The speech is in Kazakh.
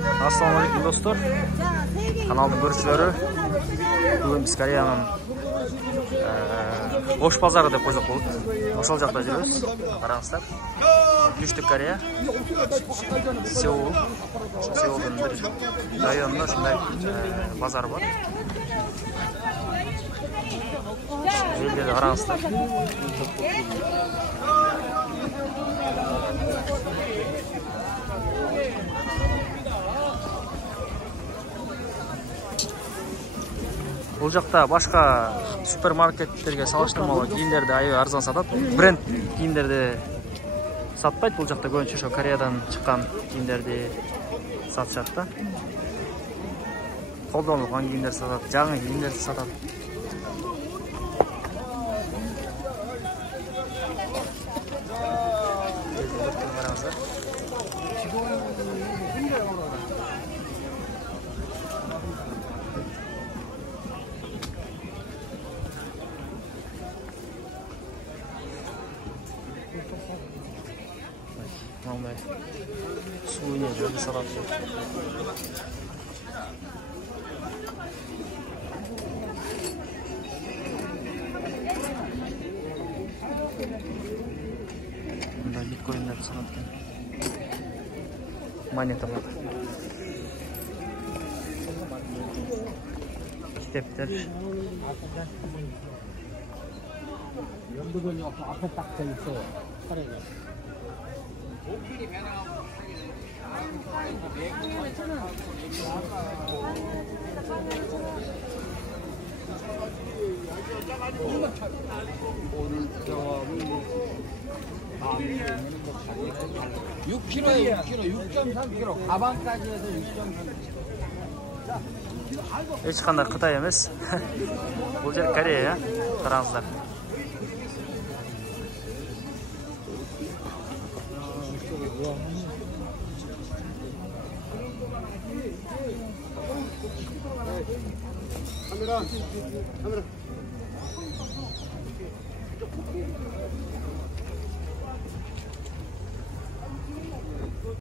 Assalamualaikum dostlar. Kanalın görüşçülері. Bugün biz Koreyanın Oş Pazarı dep koyduk bulduk. Ошол жакта жүрөбүз. Караңыздар. Түштүк Корея. Сеул. Сеулдун бир районунда ушундай базар бар. Элдерди караңыздар. Бул жакта башка супермаркеттерге салыштырмалуу кийимдерди аябай арзан сатат. Бренд кийимдерди сатпайт. Бул жакта көбүнчө ошо Кореядан чыккан кийимдерди сатышат да. Колдонулган кийимдерди сатат, жаңы кийимдерди сатат. Мындай сувенирди сатат. Мындай биткоиндерди сатат экен. Монеталар. Китептер. 연두돈이 없어 앞에 딱 돼 있어. 차례가. 오늘 저기 6kg에 6kg, 6.3kg. 가방까지 해서 6.3kg. Эч кандай Кытай эмес. Бул жер Корея, караңыздар. 카메라.